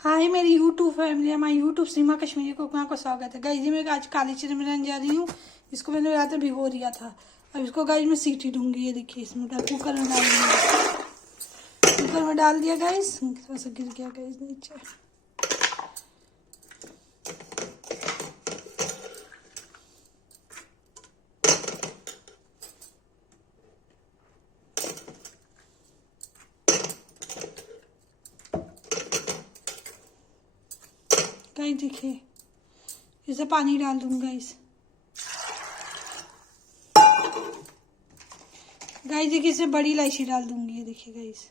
हाय मेरी YouTube family, हमारी YouTube सीमा Kashmiri cooking को स्वागत है। गाइस जी मैं आज काली चने बनाने जा रही हूँ। इसको मैंने रात में भिगो दिया था। अब इसको गाइस मैं सीटी दूंगी। ये देखिए इसमें कुकर में डाल दिया। कुकर में डाल दिया गाइस, थोड़ा सा गिर गया गाइस नीचे। गाइस देखिए इसे पानी डाल दूंगा गाइस। गाइस देखिए इसमें बड़ी इलायची डाल दूंगी। ये देखिए गाइस,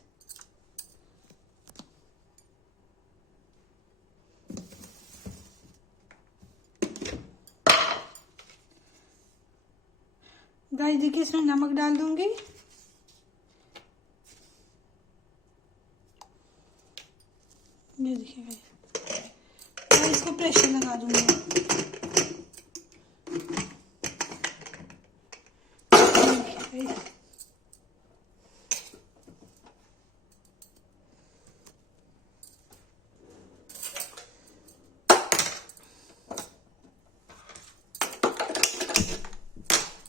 गाइस देखिए इसमें नमक डाल दूंगी। ये देखिए गाइस, इसको प्रेशर लगा दूंगी।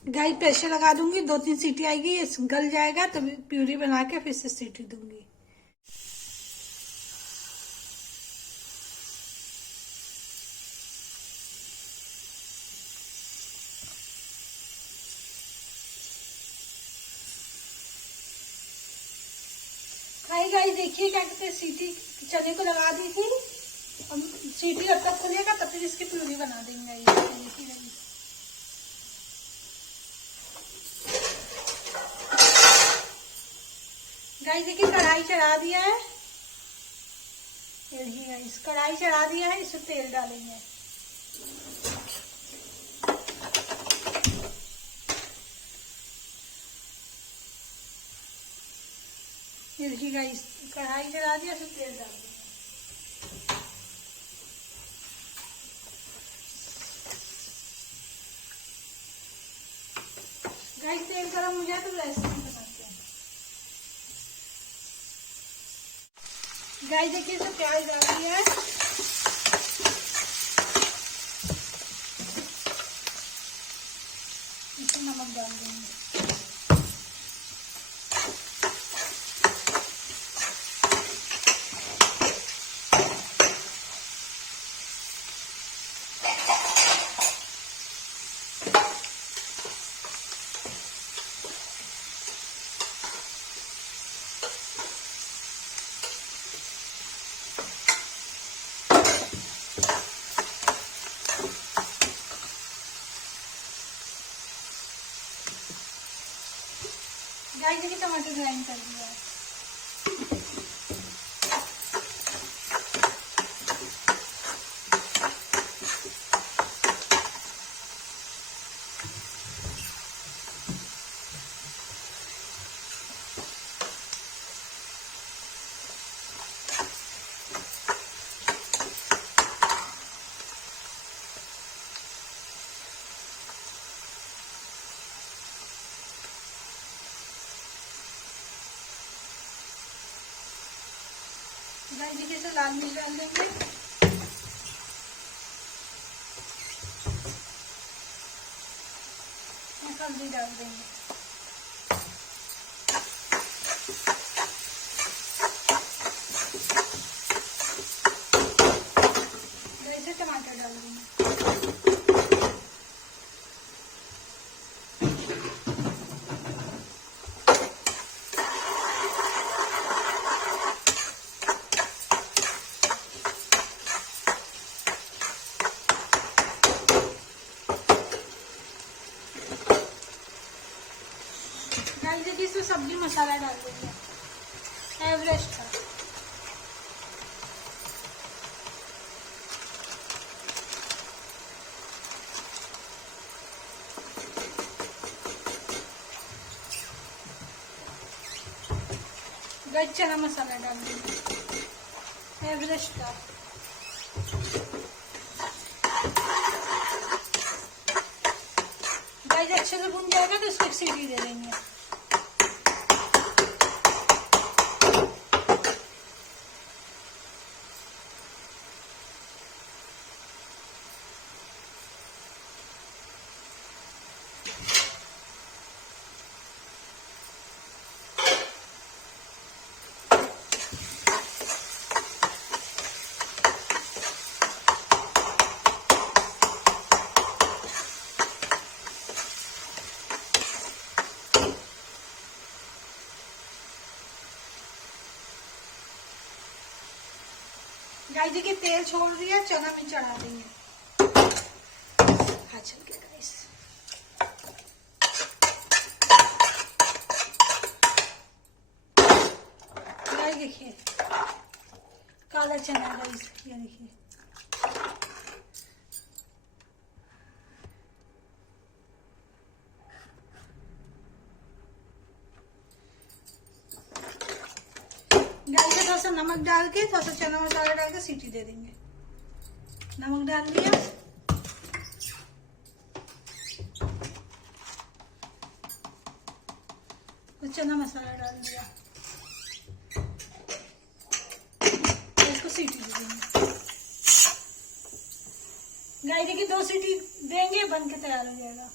गाइस प्रेशर लगा दूंगी, 2-3 सीटी आएगी, ये गल जाएगा तब प्यूरी बना के फिर से सीटी दूंगी। गाइस देखिए क्या कहते हैं, सीटी चने को लगा दी थी। अब सीटी जब तक खुलेगा तब तक इसकी प्यूरी बना देंगे। गाइस देखिए कढ़ाई चढ़ा दिया है। ये देखिए गाइस कढ़ाई चढ़ा दिया है, इसमें तेल डालेंगे। ये देखिए गाइस कढ़ाई चढ़ा दिया, इसमें तेल डाल दिया। गाइस तेल गरम हो जाए तो रेसिपी बनाते हैं। गाइस देखिए इसमें प्याज डाल दिया है। इसमें नमक डाल देंगे। गाइस देखिए टमाटर ग्राइंड कर दिया है। गाइस देखिए इसे लाल मिर्च डाल देंगे। हल्दी डाल देंगे। गाइस टमाटर डाल देंगे। गाइस देखिए इसमें सब्जी मसाला डाल देंगे एवरेस्ट का। गाइस चना मसाला डाल देंगे एवरेस्ट का। गाइस अच्छे से भुन जाएगा तो इसको एक सीटी दे देंगे। गाइस देखिए तेल छोड़ दिया, चना में चढ़ा देंगे। हाँ चल के गाइस, गाइस देखिए काला चना गाइस, ये देखिए गाइस। थोड़ा सा नमक डाल के, थोड़ा सा चना मसाला डाल के सीटी दे देंगे। नमक डाल दिया, तो चना मसाला डाल दिया, तो इसको सीटी दे देंगे। गाइस देखिए 2 सीटी देंगे, बन के तैयार हो जाएगा।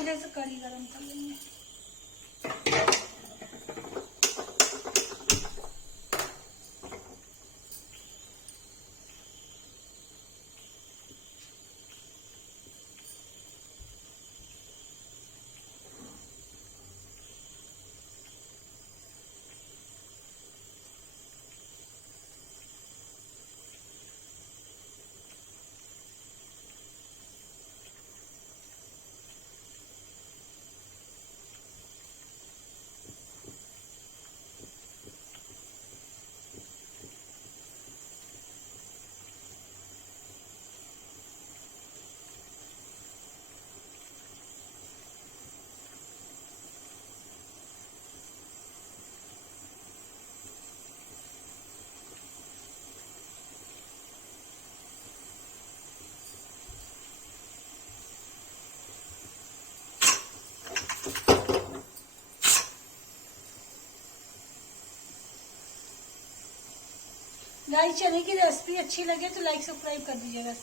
इधर से कढ़ी गरम कर लेंगे। गाइस चने की रेसिपी अच्छी लगे तो लाइक सब्सक्राइब कर दीजिएगा।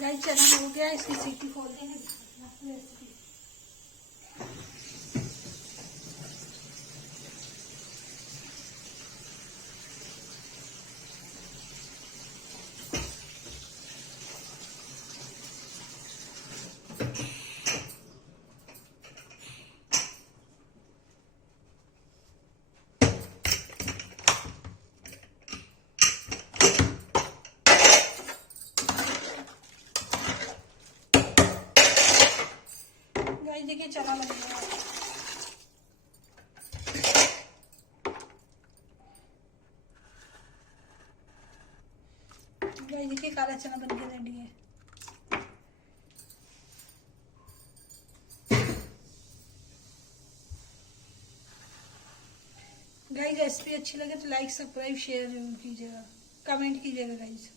गाइस चना हो गया, इसकी सीटी खोल देंगे। रेसिपी गाइस देखिए चना बन गया। गाइस देखिए काला चना बन के रेडी है। गाइस रेसिपी अच्छी लगे तो लाइक सब्सक्राइब शेयर जरूर कीजिएगा, कमेंट कीजिएगा गाइस।